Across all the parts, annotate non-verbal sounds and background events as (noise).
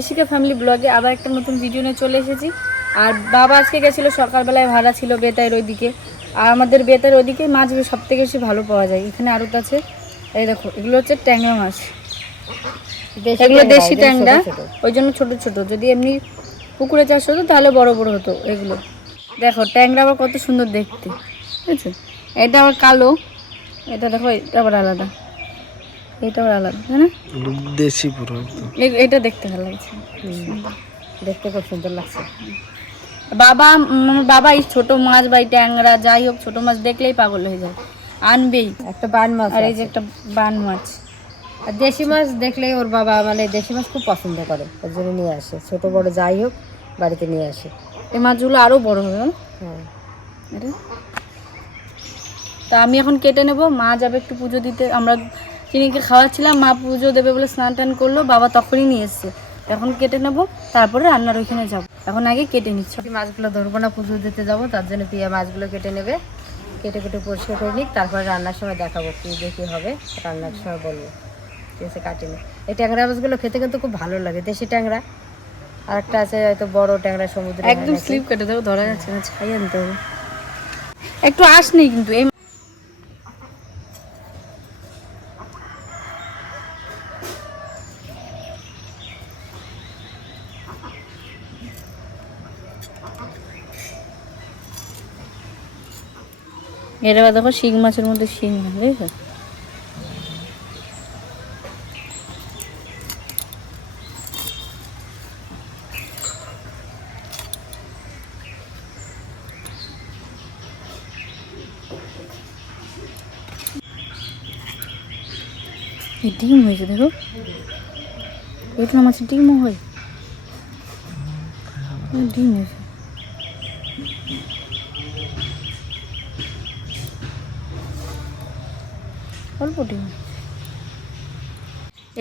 Rishika family ব্লগে আবার একটা নতুন ভিডিও নিয়ে চলে এসেছি। আর বাবা আজকে গেছিল সকালবেলায় ভাড়া ছিল বেতায়ের ওইদিকে। আর আমাদের বেতার ওইদিকে মাছগুলো সব থেকে বেশি ভালো পাওয়া যায়। এখানে আরও আছে। এই দেখো এগুলো হচ্ছে ট্যাংরা মাছ। এগুলো দেশি ট্যাংরা। ওই জন্য ছোটো ছোটো। যদি এমনি পুকুরে চাষ হতো তাহলে বড় বড় হতো এগুলো। দেখো ট্যাংরা আবার কত সুন্দর দেখতে। বুঝছ? এটা আবার কালো। এটা দেখো এটা আবার আলাদা। এটা আবার আলাদা তাই না? দেশি পুরো এটা দেখতে ভালো লাগছে। দেখতে খুব সুন্দর লাগছে। বাবা আমার বাবা এই ছোট মাছ বা এই ট্যাংরা যাই হোক ছোট মাছ দেখলেই পাগল হয়ে যায়। আনবেই। একটা বান মাছ আর এই যে একটা বান মাছ। আর দেশি মাছ দেখলে ওর বাবা মানে দেশি মাছ খুব পছন্দ করে। ওর জন্য নিয়ে আসে। ছোট বড় যাই হোক বাড়িতে নিয়ে আসে। এই মাছগুলো আরও বড় হবে হ্যাঁ। এটা? তা আমি এখন কেটে নেব। মা যাবে একটু পুজো দিতে। আমরা চিনিকে খাওয়াচ্ছিলাম মা পুজো দেবে বলে স্নান টান করল বাবা তখনই নিয়ে এসছে। এখন কেটে নেব তারপরে রান্নার ওইখানে যাব। এখন আগে কেটে নিচ্ছি। মাছগুলো ধরবো না পুজো দিতে যাব তার জন্য পিয়া মাছগুলো কেটে নেবে। কেটে কেটে পরিষ্কার করে নিক তারপরে রান্নার সময় দেখাবো কি কী হবে রান্নার সময় বলব। ঠিক আছে কাটি নি এই ট্যাংরা মাছগুলো খেতে কিন্তু খুব ভালো লাগে দেশি ট্যাংরা। আর একটা আছে হয়তো বড় ট্যাংরা সমুদ্রে একদম স্লিপ কেটে দেবো ধরা যাচ্ছে না ছাই আনতে হবে। একটু আসনি কিন্তু এই এটা দেখো শিং মাছের মধ্যে শিং না ডিম হয়েছে দেখো। এটা মাছের ডিমও হয়। ডিম হয়েছে। অল্প ডিম।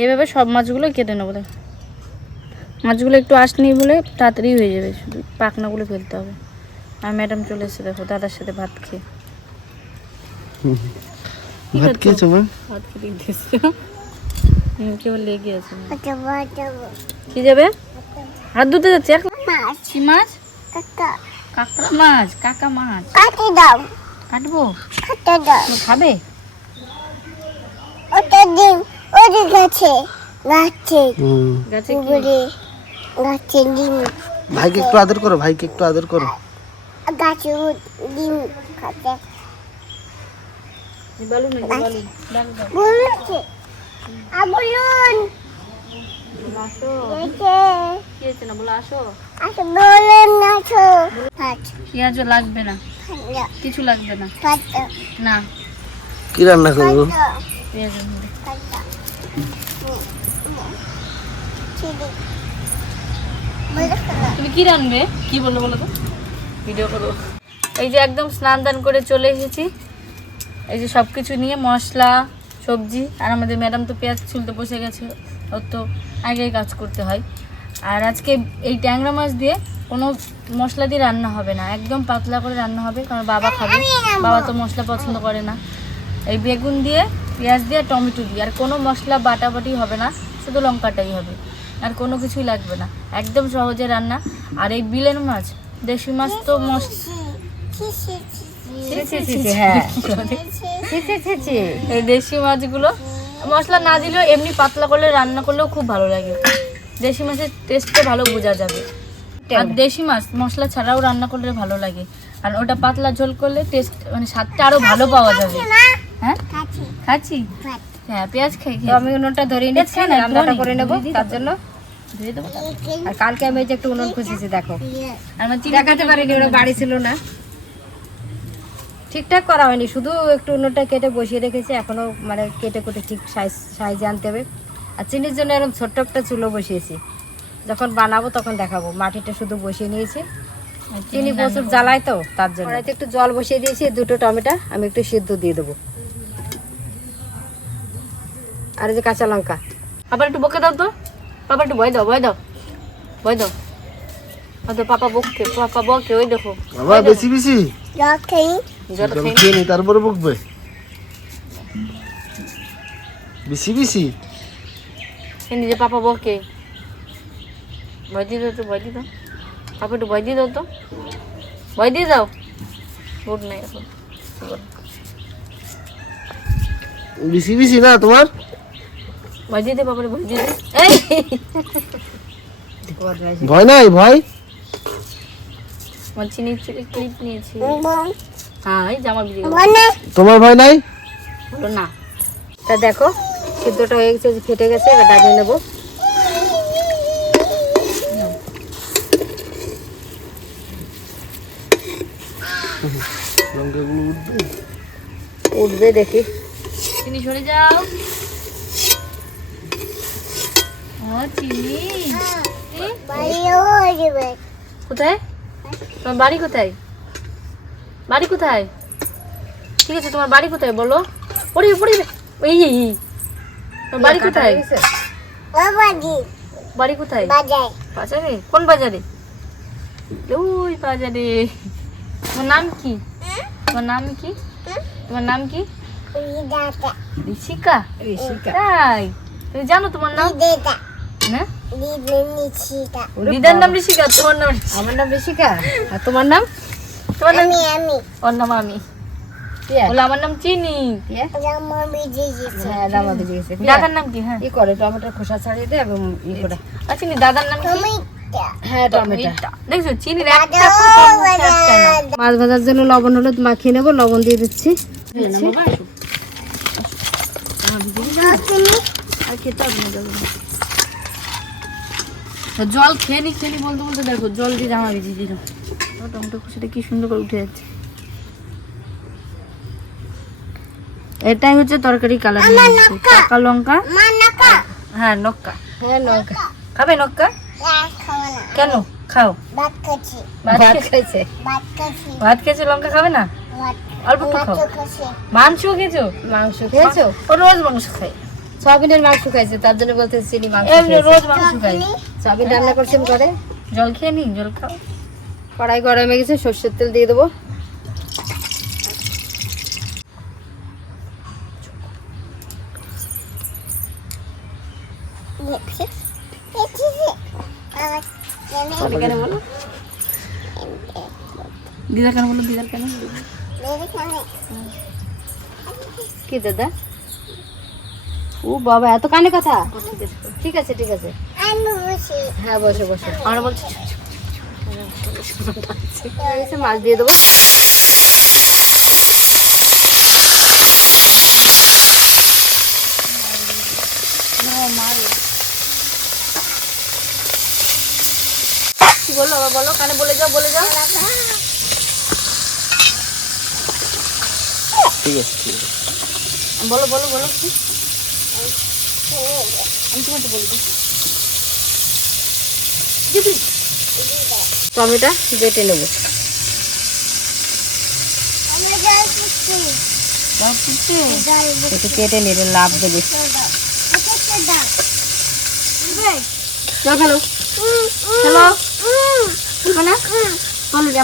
এইভাবে সব মাছগুলো কেটে নেব দেখো। মাছগুলো একটু আস নেই বলে তাড়াতাড়ি হয়ে যাবে শুধু পাখনাগুলো ফেলতে হবে। আর ম্যাডাম চলে এসেছে দেখো দাদার সাথে ভাত খেয়ে। ভাত করছ? খেয়েছো মা? ভাত খেতে দিয়েছে কেবল লেগে আছে। কি যাবে? হাত ধুতে যাচ্ছে এক কি মাছ? কাঁকড়া। মাছ কাকা মাছ। কাটি দাও কাটবো খাবে ওটা ডিম ওদের গাছে গাছে গাছে উপরে গাছে ডিম। ভাইকে একটু আদর করো ভাইকে একটু আদর করো। গাছে ডিম আসো। কি হয়েছে না বলো আসো। আচ্ছা বলেন আচ্ছা লাগবে না। কিছু লাগবে না। না। কি রান্না করব? ঠান্ডা পেঁয়াজের মধ্যে ঠান্ডা চিনি বলে ফেলা তুমি কি রানবে কি বলল বলো তো? ভিডিও করো। এই যে একদম স্নান দান করে চলে এসেছি। এই যে সব কিছু নিয়ে মশলা, সবজি, আর আমাদের ম্যাডাম তো পেঁয়াজ ছুলতে বসে গেছে। ওর তো আগেই কাজ করতে হয়। আর আজকে এই ট্যাংরা মাছ দিয়ে কোনো মশলা দিয়ে রান্না হবে না। একদম পাতলা করে রান্না হবে, কারণ বাবা খাবে। বাবা তো মশলা পছন্দ করে না। এই বেগুন দিয়ে পেঁয়াজ দিয়ে টমেটো দিয়ে। আর কোনো মশলা বাটাবাটি হবে না, শুধু লঙ্কাটাই হবে। আর কোনো কিছুই লাগবে না। একদম সহজে রান্না। আর এই বিলের মাছ, দেশি মাছ তো মশ হ্যাঁ। এই দেশি মাছগুলো, মশলা না দিলেও এমনি পাতলা করলে, রান্না করলেও খুব ভালো লাগে। দেশি মাছের টেস্টটা ভালো বোঝা যাবে। আর দেশি মাছ, মশলা ছাড়াও রান্না করলে ভালো লাগে। আর ওটা পাতলা ঝোল করলে টেস্ট মানে স্বাদটা আরও ভালো পাওয়া যাবে। হ্যাঁ? খাচ্ছি। হ্যাঁ পেঁয়াজ খাই তো আমি উনুনটা ধরিয়ে নিচ্ছি রান্নাটা করে নেব তার জন্য। আর কালকে আমি যে একটু উনুন খুঁজেছি দেখো। চিনি দেখাতে পারিনি ওরা বাড়ি ছিল না। ঠিকঠাক করা হয়নি শুধু একটু উনুনটা কেটে বসিয়ে রেখেছি এখনও মানে কেটে কুটে ঠিক সাইজ সাইজে আনতে হবে। আর চিনির জন্য এরকম ছোট্ট একটা চুলো বসিয়েছি। যখন বানাবো তখন দেখাবো মাটিটা শুধু বসিয়ে নিয়েছি। চিনি প্রচুর জ্বালায় তো তার জন্য। একটু জল বসিয়ে দিয়েছি দুটো টমেটো আমি একটু সিদ্ধ দিয়ে দেবো। আর এই যে কাঁচা লঙ্কা। আবার একটু বকে দাও তো। পাপা একটু ভয় দাও ভয় দাও। ভয় দাও। হয়তো পাপা বককে পাপা বকে ওই দেখো। বাবা বেশি বেশি। জল জল খেয়ে খেয়ে তারপরে বকবে। বেশি বেশি। সে নিজে পাপা বকে। ভয় দিয়ে দাও তো ভয় দিয়ে দাও। তারপর একটু ভয় দিয়ে দাও তো। ভয় দিয়ে দাও। গুড নাই এখন? বিসি বিসি না তোমার? ভয় দিয়ে দে বাবারে ভয় দিয়ে দে। এই। ভয় নাই ভয়? চিনির চুলে ক্লিপ নিয়েছি। হ্যাঁ এই জামা ভিজে তোমার ভয় নাই? বলো না। তা দেখো সিদ্ধটা হয়ে গেছে ফেটে গেছে এবার ডাবিয়ে নেব। লঙ্কাগুলো উঠবে? উঠবে দেখি। তিনি সরে যাও। কোথায়? তোমার বাড়ি কোথায়? বাড়ি কোথায়? ঠিক আছে তোমার বাড়ি কোথায় বলো? পড়িবে পড়িবে এই এই। তোমার বাড়ি কোথায়? বাড়ি কোথায়? বাজারে। কোন বাজারে? ওই বাজারে। তোমার নাম কি? তোমার নাম কি? তোমার নাম কি? ঋষিকা ঋষিকা তাই। তুমি জানো তোমার নাম? হ্যাঁ দিদার নাম ঋষিকা তোমার নাম আমার নাম ঋষিকা। আর তোমার নাম? তোমার নাম? আমি ওর নাম আমি। আমার নাম চিনি। হ্যাঁ দাদার নাম কি? হ্যাঁ। ই করে টমেটোর খোসা ছাড়িয়ে দে এবং ই করে। আর চিনি দাদার নাম কি? হ্যাঁ না। মাছ ভাজার জন্য লবণ হলুদ মাখিয়ে নেব লবণ দিয়ে দিচ্ছি। দিচ্ছি। আর খেতে হবে না। জল খেয়ে নি খেয়ে নি বলতে বলতে দেখো জল দিয়ে জামা ভিজিয়ে দিল টমেটো খুশিটা কি সুন্দর করে উঠে যাচ্ছে এটাই হচ্ছে তরকারি কালার পাকা লঙ্কা? হ্যাঁ নক্কা। হ্যাঁ লঙ্কা খাবে নক্কা? কেন? খাও। ভাত খাচ্ছি। ভাত খাচ্ছি। লঙ্কা খাবে না? অল্প খাও। মাংস খেয়েছো? মাংস খেয়েছো? ও রোজ মাংস খাই সয়াবিনের মাংস খাইছে তার জন্য বলতে চিনি মাংস রোজ মাংস খাই সয়াবিন রান্না করছেন করে জল খেয়ে নি? জল খাও। কড়াই গরম হয়ে গেছে সর্ষের তেল দিয়ে দেবো। তাহলে কেন বলো। দিদা কেন বলো? দিদার কেন? কি দাদা? ও বাবা এত কানে কথা। ঠিক আছে ঠিক আছে। আমি হ্যাঁ বসে বসে। আমরা বলছি মাছ দিয়ে দেবো। কি বলো আবার বলো কানে বলে যাও বলে যাও। ঠিক আছে ঠিক আছে। বলো বলো বলো। কি আমি তোমাকে বলব টমেটো বেটে নেব। একটু কেটে নেবে, লাভ দেবে।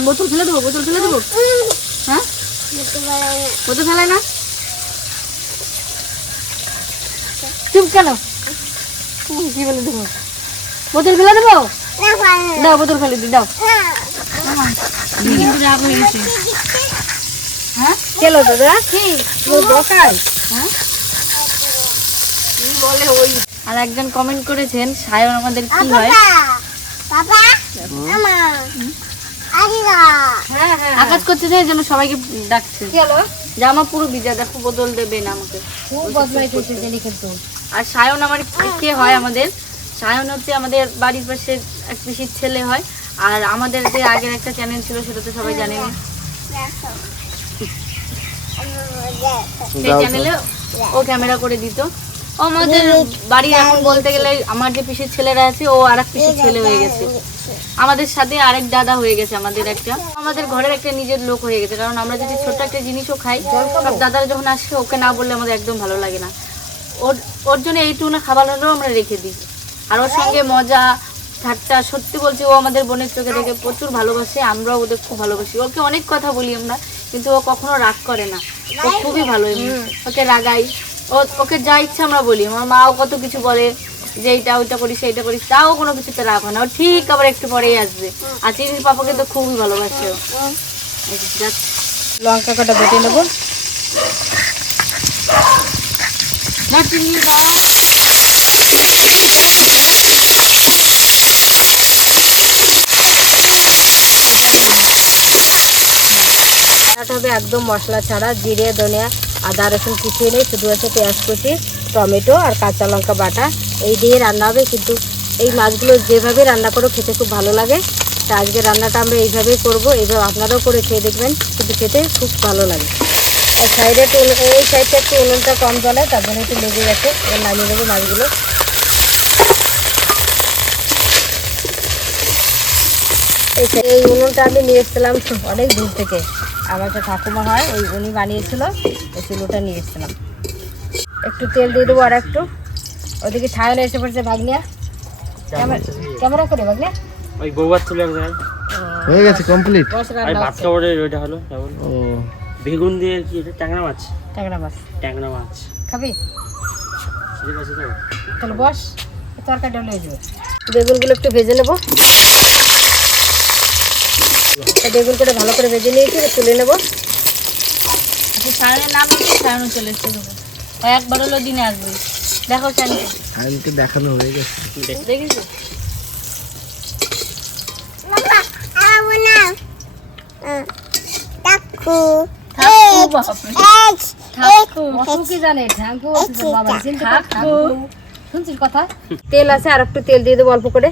বোতল ফেলে দেবো, বোতল ফেলে দেবো। হ্যাঁ? বোতল ফেলে না? চুপ কেন কি বলে দেবো? বোতল ফেলে দেবো? দাও বোতল ফেলে দিই দাও। কিন্তু রাগ হয়ে? গেছে হ্যাঁ কেলো দাদা? কি দোকান হ্যাঁ? বলে ওই আর একজন কমেন্ট করেছেন সায়ন আমাদের কি হয়? বাবা আদিরা হ্যাঁ আকাশ করতে চাই যেন সবাইকে ডাকছে। জামা পুরো ভিজা দেখো বদল দেবে না আমাকে। খুব কিন্তু আর সায়ন আমার কে হয় আমাদের? সায়ন হচ্ছে আমাদের বাড়ির পাশে এক পিসির ছেলে হয়। আর আমাদের যে আগের একটা চ্যানেল ছিল সেটা তো সবাই জানেন সেই চ্যানেলে ও ক্যামেরা করে দিত। ও আমাদের বাড়ি এখন বলতে গেলে আমার যে পিসির ছেলেরা আছে ও আর এক পিসির ছেলে হয়ে গেছে। আমাদের সাথে আরেক দাদা হয়ে গেছে আমাদের একটা। আমাদের ঘরের একটা নিজের লোক হয়ে গেছে কারণ আমরা যদি ছোট্ট একটা জিনিসও খাই সব দাদারা যখন আসে ওকে না বললে আমাদের একদম ভালো লাগে না। ওর ওর জন্য এইটুকু না খাবারও আমরা রেখে দিই। আর ওর সঙ্গে মজা ঠাট্টা সত্যি বলছি ও আমাদের বোনের চোখে দেখে প্রচুর ভালোবাসে আমরাও ওদের খুব ভালোবাসি। ওকে অনেক কথা বলি আমরা কিন্তু ও কখনো রাগ করে না। ও খুবই ভালো ওকে রাগাই। ও ওকে যা ইচ্ছা আমরা বলি। আমার মাও কত কিছু বলে যে এইটা ওইটা করিস এইটা করিস তাও কোনো কিছুতে রাগ হয় না। ও ঠিক আবার একটু পরেই আসবে। আর চিনির পাপাকে তো খুবই ভালোবাসে ও। লঙ্কা কটা বেটে নেব। না চিনি দাও। রান্নাটা হবে একদম মশলা ছাড়া, জিরে, ধনিয়া, আদা, রসুন কিছুই নেই, শুধু আছে পেঁয়াজ কুচি, টমেটো আর কাঁচা লঙ্কা বাটা। এই দিয়ে রান্না হবে, কিন্তু এই মাছগুলো যেভাবে রান্না করো খেতে খুব ভালো লাগে। তা আজকে রান্নাটা আমরা এইভাবেই করব, এইভাবে আপনারাও করে খেয়ে দেখবেন, কিন্তু খেতে খুব ভালো লাগে। আর সাইডে একটু এই সাইডটা একটু উনুনটা কম জ্বলে, তার জন্য একটু লেগে গেছে, এবার নামিয়ে নেব মাছগুলো। এই উনুনটা আমি নিয়ে এসেছিলাম অনেক দূর থেকে। আমার একটা ঠাকুমা হয় ওই উনি বানিয়েছিল ওই চুলোটা নিয়ে এসেছিলাম একটু তেল দিয়ে দেবো আর একটু। ওদিকে সায়নে এসে পড়ছে ভাগ্নিয়া। ক্যামেরা ক্যামেরা করে ভাগ্নিয়া। ওই গোবার তুলে এক হয়ে গেছে কমপ্লিট আর ভাত খাবারের ওইটা হলো কেমন? ও। বেগুন দিয়ে কি এটা ট্যাংরা মাছ? ট্যাংরা মাছ। ট্যাংরা মাছ। খাবি? ঠিক আছে তো। তাহলে বস তরকারিটা হয়ে যাবে। বেগুনগুলো একটু ভেজে নেব। বেগুন করে ভালো করে ভেজে নিয়েছি এবার তুলে নেব। আচ্ছা নাম চলে এসছে একবার হলো দিনে আসবে। দেখো দেখানো হয়ে গেছে। দেখেছ? তেল আছে আর একটু তেল দিয়ে দেবো অল্প করে।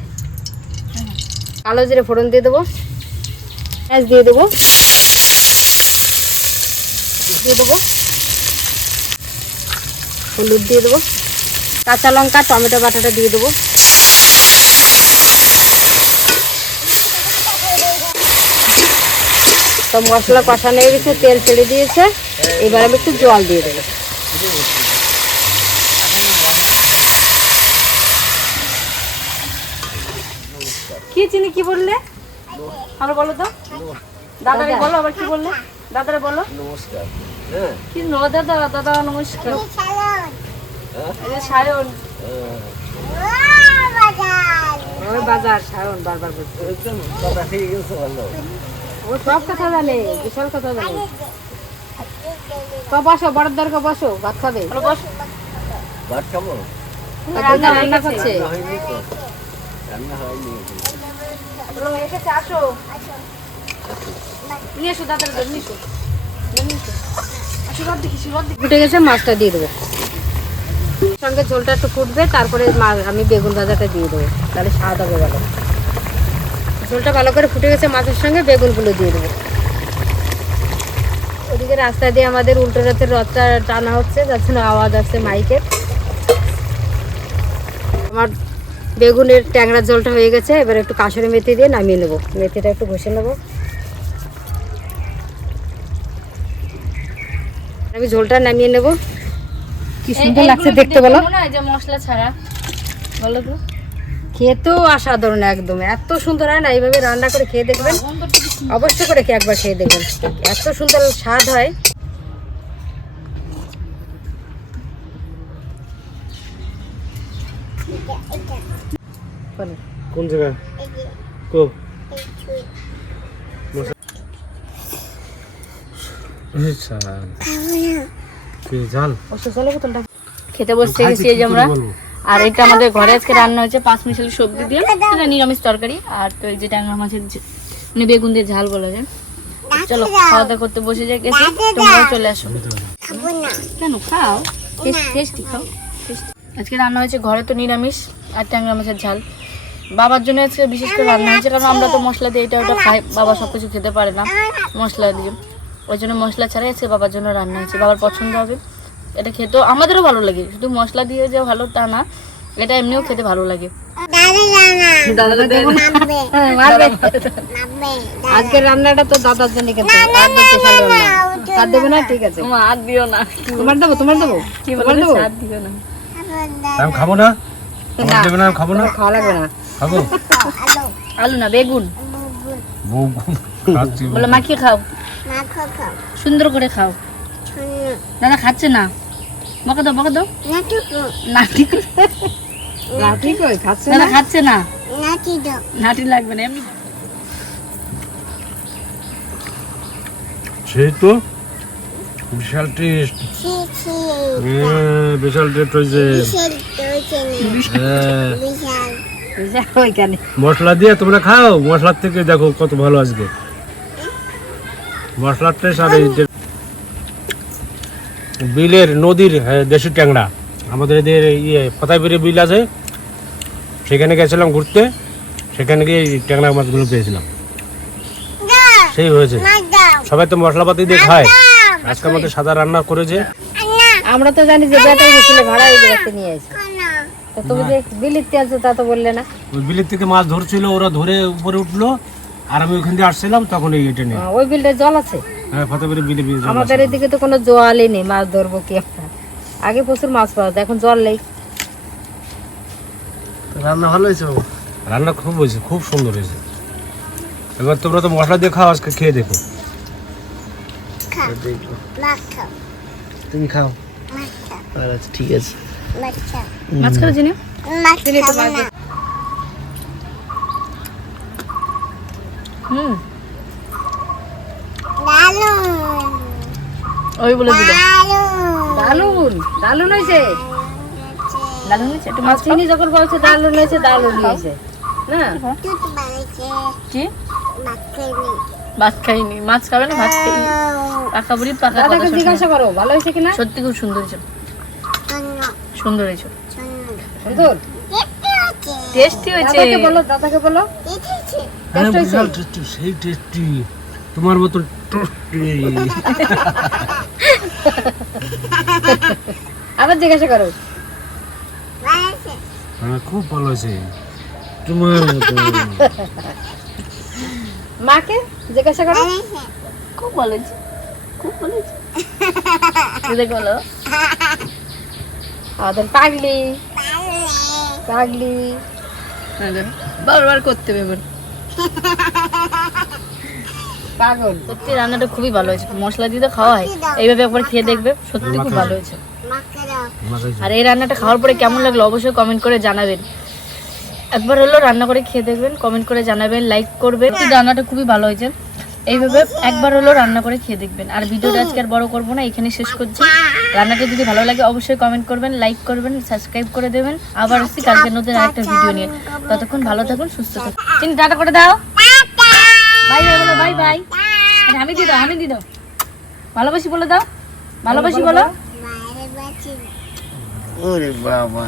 কালো জিরে ফোড়ন দিয়ে দেবো। পেঁয়াজ দিয়ে দেবো। দিয়ে দেবো। হলুদ দিয়ে দেবো। কাঁচা লঙ্কা, টমেটো বাটাটা দিয়ে দেবো। তো মশলা কষানো হয়ে গেছে, তেল ছেড়ে দিয়েছে। এবার আমি একটু জল দিয়ে দেবো। কি চিনি, কি বললে? আবার বলো তো? দাদারে বলো আবার কি বললে? দাদারে বলো। নমস্কার। কি ন দাদা? দাদা নমস্কার। সায়ন। বাজার। ওই বাজার সায়ন বারবার বলছে। কথা ঠিক আছে ভালো। ও সব কথা জানে বিশাল কথা জানে। তো বসো বড় দরকার বসো ভাত খাবে? বলো ভাত খাব? রান্না রান্না করছে। হয়নি রান্না হয়নি। বলো ফুটে গেছে, মাছটা দিয়ে দেবো। সঙ্গে ঝোলটা একটু ফুটবে, তারপরে আমি বেগুন ভাজাটা দিয়ে দেবো। তাহলে স্বাদ হবে ভালো। ঝোলটা ভালো করে ফুটে গেছে মাছের সঙ্গে, বেগুনগুলো দিয়ে দেবো। ওদিকে রাস্তা দিয়ে আমাদের উল্টো রাতের রথটা টানা হচ্ছে, যার জন্য আওয়াজ আসছে মাইকের। আমার বেগুনের ট্যাংরার ঝোলটা হয়ে গেছে এবার একটু কাঁসুরি মেথি দিয়ে নামিয়ে নেব। মেথিটা একটু ঘষে নেব। আমি ঝোলটা নামিয়ে নেব। কি সুন্দর লাগছে দেখতে বলো। যে মশলা ছাড়া। বলো তো। খেতেও অসাধারণ একদম এত সুন্দর হয় না এইভাবে রান্না করে খেয়ে দেখবেন। অবশ্যই করে খেয়ে একবার খেয়ে দেখবেন। এত সুন্দর স্বাদ হয় বলো। কোন জায়গায়? কো। কি জাল ও শোষালে বোতলটা খেতে বসতে গেছি এই আমরা। আর এটা আমাদের ঘরে আজকে রান্না হয়েছে পাঁচ মিশালি সবজি দিয়ে। এটা নিরামিষ তরকারি। আর তো এই যে ট্যাংরা মাছের মানে বেগুন দিয়ে ঝাল বলা যায়। চলো খাওয়া দাওয়া করতে বসে যাই গেছি। তোমরাও চলে আসো। কেন? খাও। টেস্টি খাও। আজকে রান্না হয়েছে ঘরে তো নিরামিষ আর ট্যাংরা মাছের ঝাল। বাবার জন্য আজকে বিশেষ করে রান্না হয়েছে কারণ আমরা তো মশলা দিয়ে এটা ওটা খাই বাবা সব কিছু খেতে পারে না মশলা দিয়ে। ওই জন্য মশলা ছাড়াই আজকে বাবার জন্য রান্না হয়েছে বাবার পছন্দ হবে। এটা খেতেও আমাদেরও ভালো লাগে শুধু মশলা দিয়ে যে ভালো তা না এটা এমনিও খেতে ভালো লাগে। (laughs) হ্যাঁ, আজকের রান্নাটা তো দাদার জন্য আর দেবো না? ঠিক আছে। আর দিও না। তোমার দেবো তোমার দেবো? কি তোমার বলে দেবো? আর দিও না। খাব না? খাব না? খাওয়া লাগবে না। খাব? আলু না বেগুন। খাচ্ছি। বলে মাখিয়ে খাও? সুন্দর করে খাও। দাদা খাচ্ছে না? বকে দাও বকে দাও। নাটুকু না ঠিক রাতি কই খাচ্ছে না না। না খাচ্ছে না? নাচি দো নাটি লাগবে না এমনি। সেই তো বিশাল টেস্ট ছি বিশাল টেস্ট হয়েছে। বিশাল মশলা দিয়ে তোমরা খাও। মশলার থেকে দেখো কত ভালো আসবে মশলার টেস্ট আর বিলের নদীর দেশি ট্যাংরা। আমাদের এদের ইয়ে পাতাইপুরে বিল আছে। সেখানে গেছিলাম ঘুরতে। সেখানে গিয়ে ট্যাংরা মাছগুলো পেয়েছিলাম। সেই হয়েছে। সবাই তো মশলাপাতি দিয়ে খায়। আজকে আমাদের সাদা রান্না করেছে। আমরা তো জানি যে বেটাই গেছিল ভাড়া নিয়ে তো তুমি যে বিলিতে আছো তা তো বললে না। ওই বিলের থেকে মাছ ধরছিল ওরা ধরে উপরে উঠল আর আমি ওখান দিয়ে আসছিলাম তখন এই এটা নিয়ে। ওই বিলটা জল আছে? হ্যাঁ ফতেপুরে বিলে বিলে জল আমাদের এদিকে তো কোনো জলই নেই মাছ ধরবো কি আগে প্রচুর মাছ পাওয়া যেত, এখন জল নেই। রান্না ভালো হয়েছে রান্না খুব হয়েছে খুব সুন্দর হয়েছে। এবার তোমরা তো মশলা দিয়ে খাও আজকে খেয়ে দেখো। দেখো। মাছ খাও। তুমি খাও? খাও। আচ্ছা ঠিক আছে। মাছ খাবে মাছ খাব না। হুম। ওই বলে দিল। দারুণ ডালুন ডালুন হয়েছে। দাদা হয়েছে। একটু মাছ চিনি যখন বলছে ডালুন হয়েছে ডালুন হয়েছে। না? কি? মাছ খাইনি। ভাত খাইনি। মাছ খাবে না ভাত খাইনি। পাকা পাকা। জিজ্ঞাসা করো ভালো হয়েছে কিনা? সত্যি খুব সুন্দর হয়েছে। সুন্দর হয়েছে। সুন্দর? টেস্টি হয়েছে। দাদাকে বলো দাদাকে বলো। হ্যাঁ? টেস্টি সেই টেস্টি তোমার মতন টেস্টি আবার জিজ্ঞাসা করো। হ্যাঁ খুব ভালো হয়েছে। তোমার মাকে জিজ্ঞাসা করো। খুব ভালো হয়েছে খুব ভালো বলো। আমাদের পাগলি। পাগলি। হ্যাঁ, বারবার করতে হবে এবার। পাগল। সত্যি রান্নাটা খুবই ভালো হয়েছে। মশলা দিয়ে তো খাওয়া হয়। এইভাবে একবার খেয়ে দেখবে সত্যি খুব ভালো হয়েছে। আর এই রান্নাটা খাওয়ার পরে কেমন লাগল অবশ্যই কমেন্ট করে জানাবেন। একবার হলো রান্না করে খেয়ে দেখবেন কমেন্ট করে জানাবেন লাইক করবেন। সত্যি রান্নাটা খুবই ভালো হয়েছে। এইভাবে একবার হলো রান্না করে খেয়ে দেখবেন। আর ভিডিওটা আজকে আর বড় করব না এখানে শেষ করছি। রান্নাটা যদি ভালো লাগে অবশ্যই কমেন্ট করবেন লাইক করবেন সাবস্ক্রাইব করে দেবেন। আবার আসছি কালকে নতুন আরেকটা ভিডিও নিয়ে। ততক্ষণ ভালো থাকুন সুস্থ থাকুন। চিনি টাটা করে দাও। বাই বাই বলো বাই বাই আরে আমি দিই দাও আমি দিই দাও। ভালোবাসি বলে দাও। ভালোবাসি বলো। ওরে বাবা।